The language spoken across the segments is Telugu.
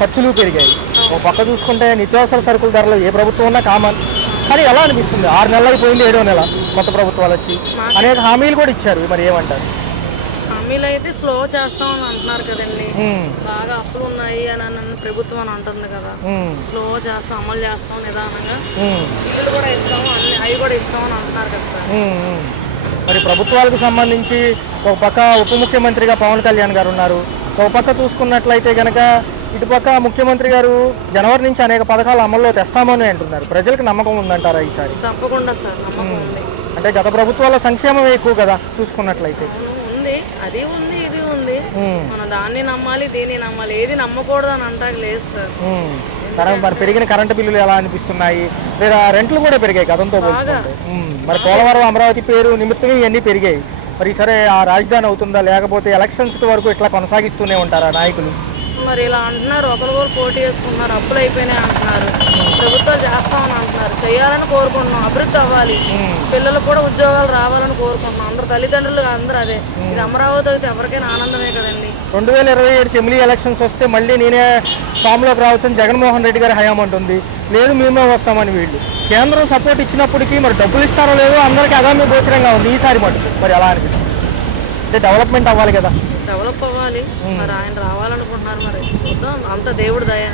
ఖర్చులు పెరిగాయి. ఒక పక్క చూసుకుంటే నిత్యావసర సరుకుల ధరలు ఏ ప్రభుత్వం ఉన్నా కామన్. కానీ ఎలా అనిపిస్తుంది 6 నెలలు అయిపోయింది, 7వ నెల కొత్త ప్రభుత్వాలు వచ్చి అనేక హామీలు కూడా ఇచ్చారు, మరి ఏమంటారు? హామీలు అయితే స్లో చేస్తామని అంటున్నారు కదండి. బాగా అప్పులు ఉన్నాయి అని ప్రభుత్వం అని అంటుంది కదా. స్లో చేస్తాం, అమలు చేస్తాం నిదానంగా, ఇల్లు కూడా ఇస్తాము, అవి కూడా ఇస్తామని అంటున్నారు కదా సార్. మరి ప్రభుత్వాలకు సంబంధించి ఒక పక్క ఉప ముఖ్యమంత్రిగా పవన్ కళ్యాణ్ గారు ఉన్నారు. ఒక పక్క చూసుకున్నట్లయితే కనుక ఇటుపక్క ముఖ్యమంత్రి గారు జనవరి నుంచి అనేక పథకాలు అమల్లో తెస్తామని అంటున్నారు. ప్రజలకు నమ్మకం ఉందంటారా ఈసారి? తప్పకుండా సార్, నమ్మకం ఉంది. అంటే గత ప్రభుత్వాల సంక్షేమం ఎక్కువ కదా చూసుకున్నట్లయితే. ఉంది, అది ఉంది, ఇది ఉంది. మన దాన్ని నమ్మాలి, దీన్ని నమ్మాలి, ఏది నమ్మకూడదు అని అంటాక లేదు సార్. మరి పెరిగిన కరెంటు బిల్లులు ఎలా అనిపిస్తున్నాయి? లేదా రెంట్లు కూడా పెరిగాయి గతంతో పోల్చుకుంటే. మరి పోలవరం అమరావతి పేరు నిమిత్తమే ఇవన్నీ పెరిగాయి. మరి సరే ఆ రాజధాని అవుతుందా, లేకపోతే ఎలక్షన్స్ వరకు ఇట్లా కొనసాగిస్తూనే ఉంటారా నాయకులు? మరి ఇలా అంటున్నారు, ఒకరికొకరు పోటీ చేసుకుంటున్నారు, అప్పులు అయిపోయినాయి అంటున్నారు, ప్రభుత్వాలు చేస్తామని అంటున్నారు. చేయాలని కోరుకుంటున్నాం, అభివృద్ధి అవ్వాలి, పిల్లలకు కూడా ఉద్యోగాలు రావాలని కోరుకుంటున్నాం. అందరు తల్లిదండ్రులు అందరూ అదే. ఇది అమరావతి అయితే ఎవరికైనా ఆనందమే కదండి. 2027 జమిలీ ఎలక్షన్స్ వస్తే మళ్ళీ నేనే ఫామ్లోకి రావచ్చని జగన్మోహన్ రెడ్డి గారి హయాం అంటుంది. లేదు మేమే వస్తామని వీళ్ళు. కేంద్రం సపోర్ట్ ఇచ్చినప్పటికీ మరి డబ్బులు ఇస్తారో లేదో అందరికీ అదామే గోచరంగా ఉంది ఈసారి మటు. మరి ఎలా అనిపిస్తుంది? అంటే డెవలప్మెంట్ అవ్వాలి కదా. డెవలప్ అవ్వాలి, మరి ఆయన రావాలనుకుంటున్నారు, మరి చూద్దాం, అంత దేవుడి దయ.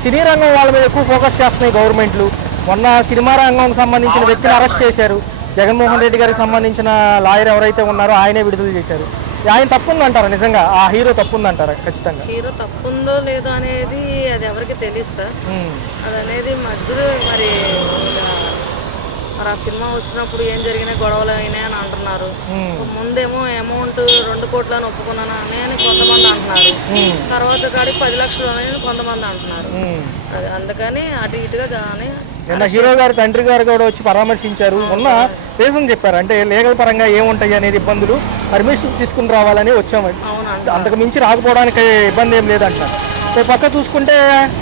సినీ రంగం వాళ్ళ మీద ఎక్కువ ఫోకస్ చేస్తున్నాయి గవర్నమెంట్లు. మొన్న సినిమా రంగంకి సంబంధించిన వ్యక్తిని అరెస్ట్ చేశారు. జగన్మోహన్ రెడ్డి గారికి సంబంధించిన లాయర్ ఎవరైతే ఉన్నారో ఆయనే విడుదల చేశారు. ఆయన తప్పుందంటారా? నిజంగా ఆ హీరో తప్పుందంటారా? ఖచ్చితంగా హీరో తప్పుందో లేదో అనేది అది ఎవరికి తెలియదు సార్. అది అనేది మధ్యలో మరి ఆ సినిమా వచ్చినప్పుడు ఏం జరిగినాయి, గొడవలు అయినాయి అని అంటున్నారు. ముందేమో అమౌంట్ 2 కోట్లు అని ఒప్పుకున్నాను అని కొంతమంది అంటున్నారు. తర్వాత కాడికి 10 లక్షలు అని కొంతమంది అంటున్నారు. అది అందుకని అటు ఇటుగా కానీ నిన్న హీరో గారి తండ్రి గారు కూడా వచ్చి పరామర్శించారు. ఉన్న రీజన్ చెప్పారు, అంటే లీగల్ పరంగా ఏముంటాయి అనేది ఇబ్బందులు, పర్మిషన్ తీసుకుని రావాలని వచ్చామని. అంతకు మించి రాకపోవడానికి ఇబ్బంది ఏం లేదంటారు. పక్క చూసుకుంటే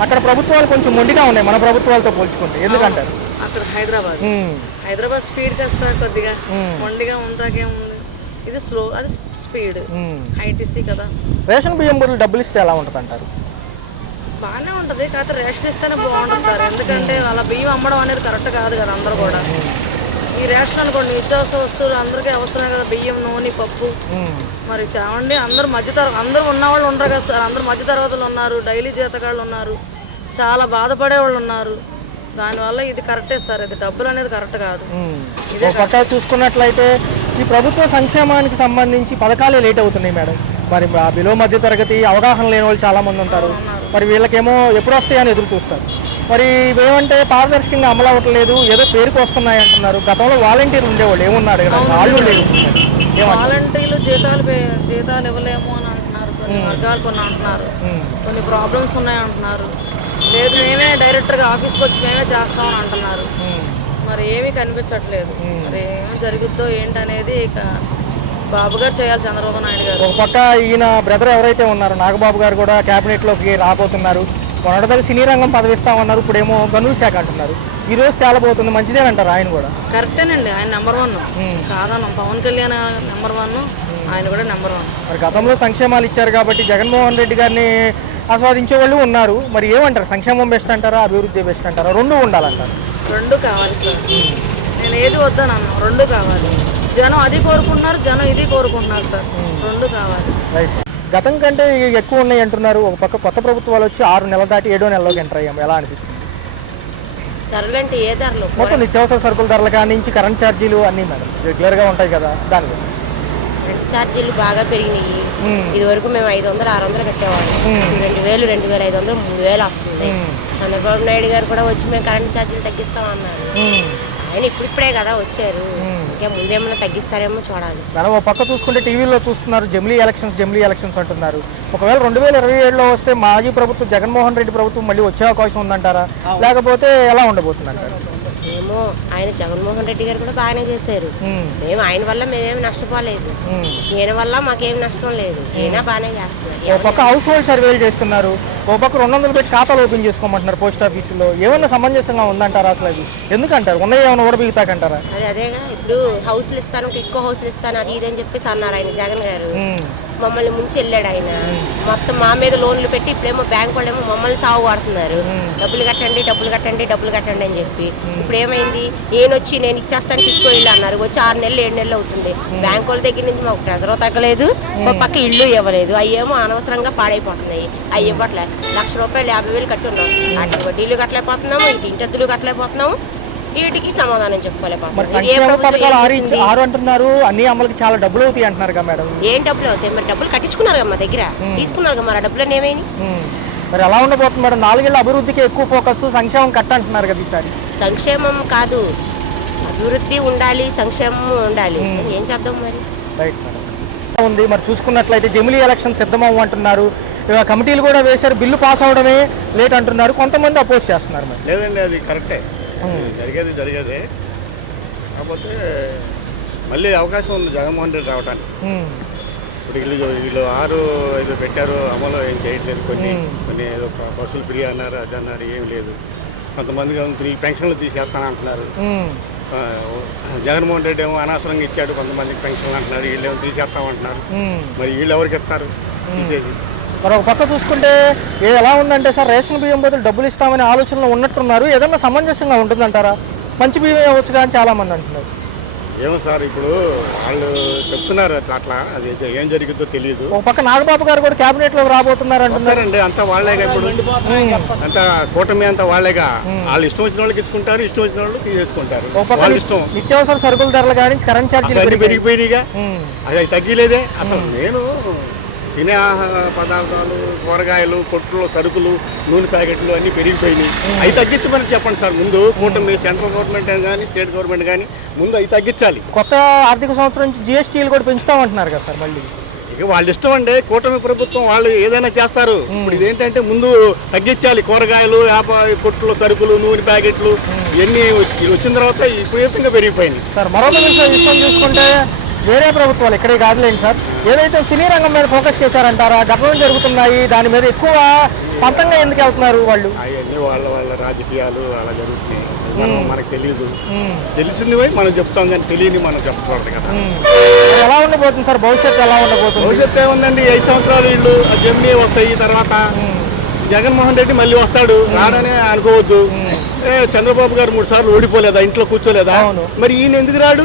అక్కడ ప్రభుత్వాలు కొంచెం మొండిగా ఉన్నాయి మన ప్రభుత్వాలతో పోల్చుకుంటే. ఎందుకంటారు? అక్కడ హైదరాబాద్ స్పీడ్ కదా సార్, కొద్దిగా మొండిగా ఉంటాకేముంది. ఇది స్లో, అది స్పీడ్. ఐటీసీ కదా. రేషన్ బియ్యం బదులు డబ్బులు ఇస్తే ఎలా ఉంటుంది అంటారు? బాగానే ఉంటుంది, కాకపోతే రేషన్ ఇస్తేనే బాగుంటుంది సార్. ఎందుకంటే వాళ్ళ బియ్యం అమ్మడం అనేది కరెక్ట్ కాదు కదా. అందరూ కూడా ఈ రేషన్ అనుకోండి, నిత్యావసర వస్తువులు అందరికీ అవసరమే కదా, బియ్యం, నూనె, పప్పు. మరి చావండి, అందరూ అందరూ ఉన్నవాళ్ళు ఉండరు కదా సార్. అందరూ మధ్య తరగతులు ఉన్నారు, డైలీ జీతగాళ్ళు ఉన్నారు, చాలా బాధపడే వాళ్ళు ఉన్నారు. దానివల్ల ఇది కరెక్టే సార్, ఇది డబ్బులు అనేది కరెక్ట్ కాదు. పక్క చూసుకున్నట్లయితే ఈ ప్రభుత్వ సంక్షేమానికి సంబంధించి పథకాలే లేట్ అవుతున్నాయి మేడం. మరి బిలో మధ్య తరగతి అవగాహన లేని వాళ్ళు చాలా మంది ఉంటారు. మరి వీళ్ళకేమో ఎప్పుడు వస్తాయని ఎదురు చూస్తారు. మరి ఇవేమంటే పారదర్శకంగా అమలు అవ్వట్లేదు, ఏదో పేరుకు వస్తున్నాయి అంటున్నారు. గతంలో వాలంటీర్లు ఉండేవాళ్ళు, ఏమున్నారు కదా వాళ్ళు లేరు. వాలంటీర్లు జీతాలు ఇవ్వలేము అని అంటున్నారు. కొన్ని వర్గాలు కొన్ని అంటున్నారు, కొన్ని ప్రాబ్లమ్స్ ఉన్నాయి అంటున్నారు. లేదు మేమే డైరెక్టర్గా ఆఫీస్కి వచ్చి మేమే చేస్తామని అంటున్నారు. మరి ఏమీ కనిపించట్లేదు. మరి ఏమి జరుగుద్దో ఏంటనేది ఇక బాబు గారు చేయాలి, చంద్రబాబు నాయుడు గారు. ఒక పక్క ఈయన బ్రదర్ ఎవరైతే ఉన్నారో నాగబాబు గారు కూడా క్యాబినెట్లోకి రాబోతున్నారు. మొన్నటిదాకా సినీ రంగం పదవిస్తామన్నారు, ఇప్పుడేమో గనుల శాఖ అంటున్నారు. ఈ రోజు తేలబోతుంది, మంచిదేనంటారు ఆయన కూడా? కరెక్టేనండి, ఆయన నెంబర్ 1 కాదన్న. పవన్ కళ్యాణ్ నెంబర్ 1, ఆయన కూడా నెంబర్ 1. మరి గతంలో సంక్షేమాలు ఇచ్చారు కాబట్టి జగన్మోహన్ రెడ్డి గారిని ఆస్వాదించే వాళ్ళు ఉన్నారు. మరి ఏమంటారు, సంక్షేమం బెస్ట్ అంటారా, అభివృద్ధి బెస్ట్ అంటారా? 2 ఉండాలంటారు. 2 కావాలి సార్. నేను ఏది వద్దానన్నా, 2 కావాలి. జనం అది కోరుకుంటున్నారు, జనం ఇది కోరుకుంటున్నారు సార్. 2 కావాలి. రైట్. గతం కంటే ఎక్కువ ఉన్నాయి అంటున్నారు. ఒక పక్క కొత్త ప్రభుత్వాలు వచ్చి 6 నెలలు దాటి 7వ నెలలోకి ఎంటర్ అయ్యాము. ఎలా అనిపిస్తుంది? ధరలు అంటే ఏ ధరలు? మొత్తం నిత్యావసర సరుకుల ధరల కాడి నుంచి కరెంట్ ఛార్జీలు అన్నీ మేడం రెగ్యులర్గా ఉంటాయి కదా, దాని గురించి. ఛార్జీలు బాగా పెరిగినాయి. ఇది వరకు మేము 500, 600 కట్టేవాళ్ళం. 2000, 2500, 3000 వస్తుంది. చంద్రబాబు నాయుడు గారు కూడా వచ్చి మేము కరెంట్ ఛార్జీలు తగ్గిస్తామన్నారు. ఆయన ఇప్పుడిప్పుడే కదా వచ్చారు, ఇంకా ముందేమన్నా తగ్గిస్తారేమో చూడాలి. మేడం ఒక పక్క చూసుకుంటే టీవీలో చూస్తున్నారు జమిలీ ఎలక్షన్స్ అంటున్నారు. ఒకవేళ 2027లో వస్తే మాజీ ప్రభుత్వం జగన్మోహన్ రెడ్డి ప్రభుత్వం మళ్ళీ వచ్చే అవకాశం ఉందంటారా, లేకపోతే ఎలా ఉండబోతుంది అంటారు? ఏమో, ఆయన జగన్మోహన్ రెడ్డి గారు కూడా బాగానే చేశారు. మేము ఆయన వల్ల మేమేమి నష్టపోలేదు, ఈయన వల్ల మాకేం నష్టం లేదు. ఈయన బాగానే చేస్తున్నారు. ఒక పక్క హౌస్ హోల్డ్ సర్వేలు చేస్తున్నారు, ఒక పక్క 200 పెట్టి ఖాతాలు ఓపెన్ చేసుకోమంటున్నారు పోస్ట్ ఆఫీసులో. ఏమన్నా సమంజసంగా ఉందంటారా అసలు? అది ఎందుకంటారు? ఉన్నాయి ఏమైనా ఊడబిగుతాకంటారా? అదేగా ఇప్పుడు హౌస్లు ఇస్తాను, ఎక్కువ హౌస్లు ఇస్తాను, అది ఇది అని చెప్పేసి అన్నారు ఆయన జగన్ గారు. మమ్మల్ని ముంచి వెళ్ళాడు ఆయన. మొత్తం మా మీద లోన్లు పెట్టి ఇప్పుడేమో బ్యాంక్ వాళ్ళేమో మమ్మల్ని సాగు వాడుతున్నారు. డబ్బులు కట్టండి డబ్బులు కట్టండి డబ్బులు కట్టండి అని చెప్పి. ఇప్పుడు ఏమైంది, వచ్చి నేను ఇచ్చేస్తాను తీసుకోవాలి అన్నారు. వచ్చి 6 నెలలు 7 నెలలు అవుతుంది. బ్యాంక్ వాళ్ళ దగ్గర నుంచి మాకు ట్రెజర్ తగ్గలేదు, ఒక పక్క ఇల్లు ఇవ్వలేదు. అయ్యేమో అనవసరంగా పాడైపోతున్నాయి. అవి ఇవ్వట్లే. 1,00,000 రూపాయలు 50,000 కట్టున్నాం. వాటికి వడ్డీలు కట్టలేకపోతున్నాము, ఇంటద్దులు కట్టలేకపోతున్నాము. వీటికి సమాధానం చెప్పుకోలేకపోతున్నాం. అంటున్నారు అన్ని అమలుకి చాలా డబ్బులు అవుతాయి అంటున్నారు కదా మేడం. ఏం డబ్బులు అవుతాయి? మరి డబ్బులు కట్టించుకున్నారు కదా మా దగ్గర, తీసుకున్నారు కదా, మరి ఆ డబ్బులు ఏమైనా. మరి ఎలా ఉండబోతుంది మేడం? 4 ఏళ్ళ అభివృద్ధికి ఎక్కువ ఫోకస్, సంక్షేమం కట్ట అంటున్నారు కదా ఈసారి. సంక్షేమం కాదు, అభివృద్ధి ఉండాలి, సంక్షేమం ఉండాలి. ఏం చేద్దాం మరి. రైట్ మేడం ఉంది. మరి చూసుకున్నట్లయితే జమిలీ ఎలక్షన్ సిద్ధమవ్వంటున్నారు, కమిటీలు కూడా వేశారు. బిల్లు పాస్ అవడమే లేట్ అంటున్నారు, కొంతమంది అపోజ్ చేస్తున్నారు. మరి లేదండి, అది కరెక్టే, జరిగేదే. కాకపోతే మళ్ళీ అవకాశం ఉంది జగన్మోహన్ రెడ్డి రావడానికి. ఇప్పుడు వీళ్ళు 6 పెట్టారు, అమలు ఏం చేయట్లేదు. కొన్ని ఏదో బస్సులు ఫ్రీ అన్నారు, అది అన్నారు, ఏం లేదు. కొంతమంది 3 పెన్షన్లు తీసేస్తానంటున్నారు. జగన్మోహన్ రెడ్డి ఏమో అనవసరంగా ఇచ్చాడు, కొంతమందికి పెన్షన్లు అంటున్నారు, వీళ్ళేమో తీసేస్తామంటున్నారు. మరి వీళ్ళు ఎవరికి ఇస్తారు తీసేసి? మరి ఒక పక్క చూసుకుంటే ఎలా ఉందంటే సార్, రేషన్ బియ్యం బదులు డబ్బులు ఇస్తామనే ఆలోచనలో ఉన్నట్టున్నారు. ఏదన్నా సమంజసంగా ఉంటుందంటారా? మంచి బియ్యం ఇవ్వచ్చు కానీ చాలా మంది అంటున్నారు. ఏమో సార్, ఇప్పుడు వాళ్ళు చెప్తున్నారు అట్లా, అది ఏం జరిగిందో తెలియదు. ఒక పక్క నాగబాబు గారు కూడా కేబినెట్ లో రాబోతున్నారు అంటున్నారండి. అంతా వాళ్ళేగా, ఇప్పుడు అంతా కూటమి అంతా వాళ్ళేగా. వాళ్ళు ఇష్టం వచ్చిన వాళ్ళకి ఇచ్చుకుంటారు, ఇష్టం వచ్చిన వాళ్ళు తీసేసుకుంటారు. నిత్యావసర సరుకుల ధరలు కానీ కరెంట్ ఛార్జీలు పెరిగిపోయినాయిగా, అది తగ్గిలేదే అసలు. నేను తినే పదార్థాలు, కూరగాయలు, కొట్లు, సరుకులు, నూనె ప్యాకెట్లు అన్నీ పెరిగిపోయినాయి. అవి తగ్గించమని చెప్పండి సార్ ముందు. కూటమి సెంట్రల్ గవర్నమెంట్ కానీ స్టేట్ గవర్నమెంట్ కానీ ముందు అవి తగ్గించాలి. కొత్త ఆర్థిక సంవత్సరం నుంచి జీఎస్టీలు కూడా పెంచుతామంటున్నారు కదా సార్. మళ్ళీ ఇక వాళ్ళ ఇష్టం అండి, కూటమి ప్రభుత్వం వాళ్ళు ఏదైనా చేస్తారు. ఇప్పుడు ఇదేంటంటే ముందు తగ్గించాలి. కూరగాయలు, కొట్లు, సరుకులు, నూనె ప్యాకెట్లు ఇవన్నీ వచ్చిన తర్వాత విపరీతంగా పెరిగిపోయింది సార్. మరొక విషయం చూసుకుంటే వేరే ప్రభుత్వాలు ఇక్కడే కాదులేండి సార్, ఏదైతే సినీ రంగం మీద ఫోకస్ చేశారంటారా? గతంలో జరుగుతున్నాయి, దాని మీద ఎక్కువ పంతంగా ఎందుకు వెళ్తున్నారు వాళ్ళు? అవన్నీ వాళ్ళ రాజకీయాలు అలా జరుగుతున్నాయి. మనకు తెలియదు, తెలిసింది మనం చెప్తాం కానీ తెలియని మనం చెప్పకూడదు కదా. ఎలా ఉండబోతుంది సార్ భవిష్యత్తు? ఎలా ఉండబోతుంది? భవిష్యత్తు ఏముందండి, 5 సంవత్సరాలు వీళ్ళు జమ్మి వస్తాయి. తర్వాత జగన్మోహన్ రెడ్డి మళ్ళీ వస్తాడు, రాడనే అనుకోవద్దు. చంద్రబాబు గారు 3 సార్లు ఓడిపోలేదా, ఇంట్లో కూర్చోలేదా? మరి ఈయన ఎందుకు రాడు?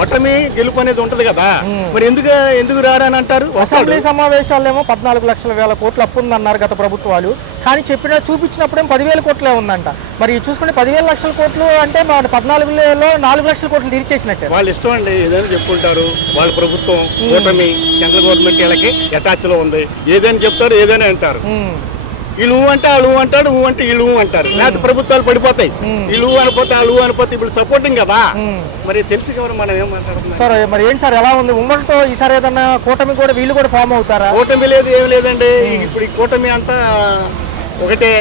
ఓటమి గెలుపు అనేది ఉంటది కదా, మరి ఎందుకు రాడని అంటారు. అసెంబ్లీ సమావేశాలేమో 14 లక్షల కోట్లు అప్పు ఉందన్నారు గత ప్రభుత్వాలు, కానీ చూపించినప్పుడేమో 10,000 కోట్లే ఉందంట. మరి చూసుకుంటే 10,000 లక్షల కోట్లు అంటే 14లో 4 లక్షల కోట్లు తీర్చేసినట్టే. వాళ్ళు ఇష్టం అండి, ఏదైనా చెప్పుకుంటారు. వాళ్ళ ప్రభుత్వం కూటమి సెంట్రల్ గవర్నమెంట్ వీళ్ళకి అటాచ్ లో ఉంది. ఏదైనా చెప్తారు, ఏదైనా అంటారు. వీళ్ళు అంటే వాళ్ళు అంటాడు, అంటే వీళ్ళు అంటారు. లేకపోతే ప్రభుత్వాలు పడిపోతాయి. వీళ్ళు అనిపోతే వాళ్ళు అనిపోతే ఇప్పుడు సపోర్టింగ్ కదా. మరి తెలిసి ఎవరు మనం ఏం మాట్లాడుతున్నాం సార్? మరి ఏంటి సార్, ఎలా ఉంది ఉమ్మడితో ఈసారి? ఏదన్నా కూటమి కూడా వీళ్ళు కూడా ఫామ్ అవుతారా? కూటమి లేదు, ఏం లేదండి. ఇప్పుడు ఈ కూటమి అంతా ఒకటే.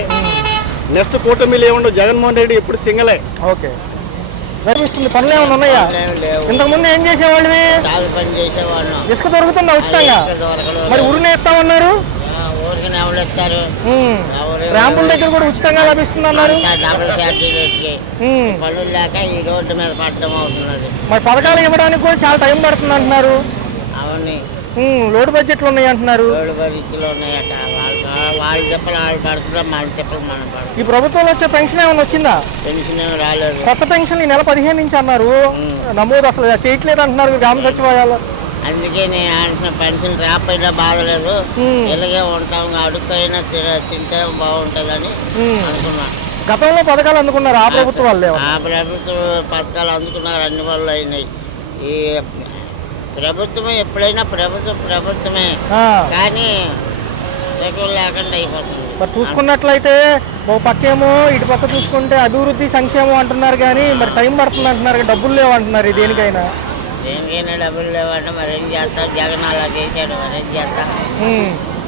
నెక్స్ట్ కూటమిలు ఏముండవు. జగన్మోహన్ రెడ్డి ఎప్పుడు సింగలే. ఓకే, గర్విస్తుంది. పనులు ఏమైనా ఉన్నాయా? ఇంతకుముందు ఏం చేసేవాళ్ళు? ఇసుక దొరుకుతుందా ఉచితంగా? మరి ఉరిని ఎత్తామన్నారు. ర్యాంపుల దగ్గర కూడా ఉచితంగా లభిస్తుంది అన్నారు. మరి పథకాలు ఇవ్వడానికి కూడా చాలా టైం పడుతుంది అంటున్నారు. లోటు బడ్జెట్లు ఉన్నాయి అంటున్నారు. ఈ ప్రభుత్వంలో వచ్చే పెన్షన్ ఏమైనా వచ్చిందా? కొత్త పెన్షన్ ఈ నెల 15 నుంచి అన్నారు. నమోదు అసలు చేయట్లేదు అంటున్నారు గ్రామ సచివాలయాలు. అందుకే నేను అంటున్న పెన్షన్ రాకపోయినా బాధలేదు, ఇలాగే ఉంటాం, అడుగుపోయినా తింటే బాగుంటుందని అనుకున్నా. గతంలో పథకాలు అందుకున్నారు ఆ ప్రభుత్వం వాళ్ళే? ఆ ప్రభుత్వం పథకాలు అందుకున్నారు, అన్ని వాళ్ళు అయినాయి. ఈ ప్రభుత్వమే ఎప్పుడైనా ప్రభుత్వమే, కానీ లేకుండా అయిపోతుంది. మరి చూసుకున్నట్లయితే ఒక పక్కేమో ఇటు పక్క చూసుకుంటే అభివృద్ధి సంక్షేమం అంటున్నారు, కానీ మరి టైం పడుతుంది అంటున్నారు, డబ్బులు లేవు అంటున్నారు. దేనికైనా డబ్బులు లేవంటే మరి ఏం చేస్తారు? జగన్ అలా చేశాడు, మరి ఏం చేస్తా.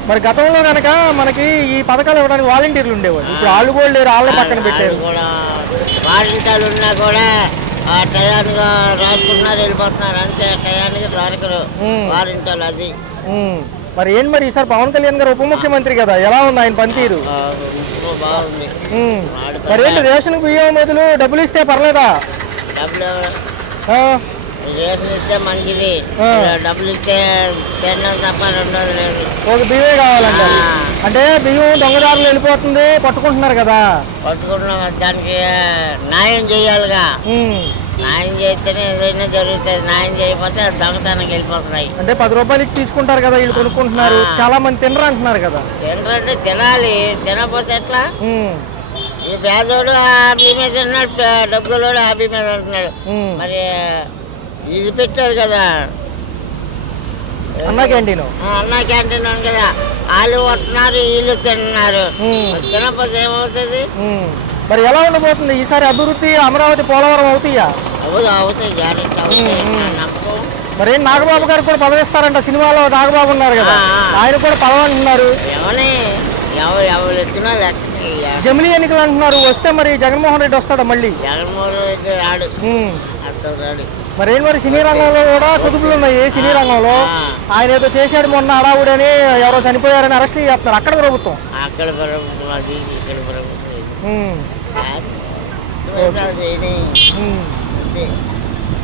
మరి గతంలో కనుక మనకి ఈ పథకాలు ఇవ్వడానికి వాలంటీర్లు ఉండేవాళ్ళు, ఇప్పుడు వాళ్ళు కూడా లేరు, వాళ్ళ పక్కన పెట్టారు. కూడా వాలంటీర్లు ఉన్నా కూడా ఆ టయానికి రాసుకుంటున్నారు, వెళ్ళిపోతున్నారు, అంతే. టయానికి రాకరు వాలంటీర్లు. అది మరి ఏంటి మరి ఈసారి పవన్ కళ్యాణ్ గారు ఉప ముఖ్యమంత్రి కదా, ఎలా ఉంది ఆయన పనితీరు? బాగుంది. మరి ఏంటి రేషన్ బియ్యం బదులు డబ్బులు ఇస్తే పర్లేదా? రేషన్ ఇస్తే మంచిది, ఆ. డబ్బులు ఇస్తే తినడం తప్ప రెండోది లేదు. ఒక బియ్యమే కావాలంటారు. అంటే బియ్యం దొంగదారులు వెళ్ళిపోతుంది, పట్టుకుంటున్నారు కదా. పట్టుకున్న దానికి న్యాయం చేయాలిగా, ఉమ్. న్యాయం చేస్తేనే ఏదైనా జరుగుతుంది. న్యాయం చేయకపోతే దొంగతనానికి వెళ్ళిపోతున్నాయి. అంటే 10 రూపాయలు ఇచ్చి తీసుకుంటారు కదా, వీళ్ళు కొనుక్కుంటున్నారు. చాలా మంది తినరు అంటున్నారు కదా. తినరంటే తినాలి, తినకపోతే ఎట్లా? ఉమ్. ఈ పేదోడు ఆ బియ్యమే తిన్నాడు, డబ్బులోడు ఆ బియ్యమే తింటున్నాడు. ఉమ్. మరి ఇది పెట్టారు కదా అన్నా క్యాంటీన్. అన్నా క్యాంటీన్ ఉంది కదా, వాళ్ళు వస్తున్నారు వీళ్ళు తింటున్నారు. మరి తినకపోతే ఏమవుతుంది? మరి ఎలా ఉండబోతుంది ఈసారి అభివృద్ధి? అమరావతి పోలవరం అవుతాయా? అవుతాయి, గ్యారెంటీ అవుతాయి, నమ్మకం. మరి నాగబాబు గారికి కూడా పదవి ఇస్తారంట. సినిమాలో నాగబాబు ఉన్నారు కదా, ఆయన కూడా పదవి అంటున్నారు. ఏమని ఎవరు ఎత్తున్నా లెక్క జమిలీ ఎన్నికలు అంటున్నారు. వస్తే మరి జగన్మోహన్ రెడ్డి వస్తాడా మళ్ళీ? జగన్మోహన్ రెడ్డి రాడు, అసలు రాడు. మరి ఏం మరి సినీ రంగంలో కూడా కుదుపులు ఉన్నాయి. సినీ రంగంలో ఆయన ఏదో చేశాడు మొన్న హడావుడని, ఎవరో చనిపోయారని అరెస్ట్ చేస్తున్నారు. అక్కడ ప్రభుత్వం, అక్కడ ప్రభుత్వం అది, ఇక్కడ ప్రభుత్వం. ఉమ్. ఇష్టమైతే అది చేయని. అంతే.